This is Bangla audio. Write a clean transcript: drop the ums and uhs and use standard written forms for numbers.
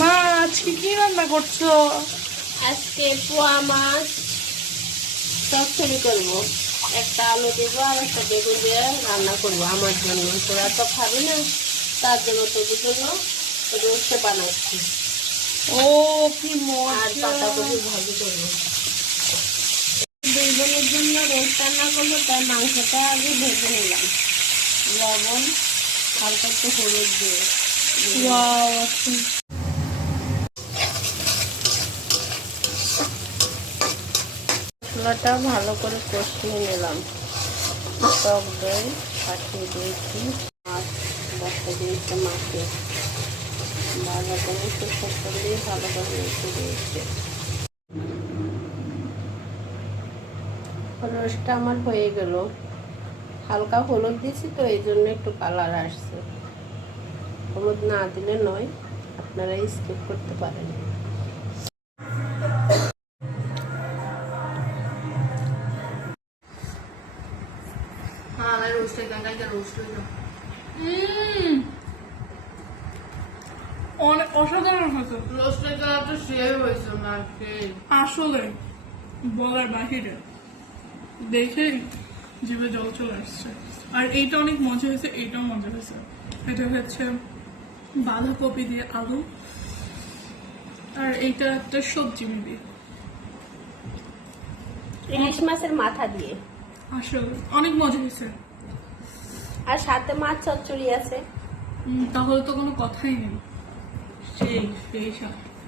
মা আজকে কি রান্না করছো? আজকে পোয়া মাছ চচ্চড়ি করবো। একটা আলু দেবো আর একটা বেগুন দিয়ে রান্না করবো আমার জন্য। তোরা তো খাবি না, তার জন্য তোদের জন্য রোস্টে বানাচ্ছি। ও কি আর মজা! পাতাকপি ভাজি করবো। দুই বোনের জন্য রোস্ট রান্না করবো, তাই মাংসটা আগে ভেজে নিলাম। লবণ, হালকা একটু হলুদ দিয়ে ওয়াও, আচ্ছা। মশলাটা ভালো করে কষিয়ে নিলাম। টক দই পাঠিয়ে দিয়েছি, মাছ বসে দিয়েছে, মাছে ভালো করে একটু সত্তর দিয়ে ভালো করে রেখে দিয়েছে। রোস্টটা আমার হয়ে গেল। হালকা হলুদ দিয়েছি তো এই জন্য একটু কালার আসছে। হলুদ না দিলে নয়, আপনারা স্কিপ করতে পারেন। অনেক অসাধারণ হতো রোস্টের কালারটা সেই হয়েছে না, সেই আসলে, বলার বাহিরে। দেখে জিভে জল চলে আসছে। আর এইটা অনেক মজা হয়েছে, এইটাও মজা হয়েছে। এটা হচ্ছে বাঁধাকপি দিয়ে আলু, আর এইটা একটা সবজি মেবি। ইলিশ মাছের মাথা দিয়ে, আসলে অনেক মজা হয়েছে। আর সাথে মাছ চচ্চড়ি আছে। তাহলে তো কোনো কথাই নেই। সেই সেই স্বাদ।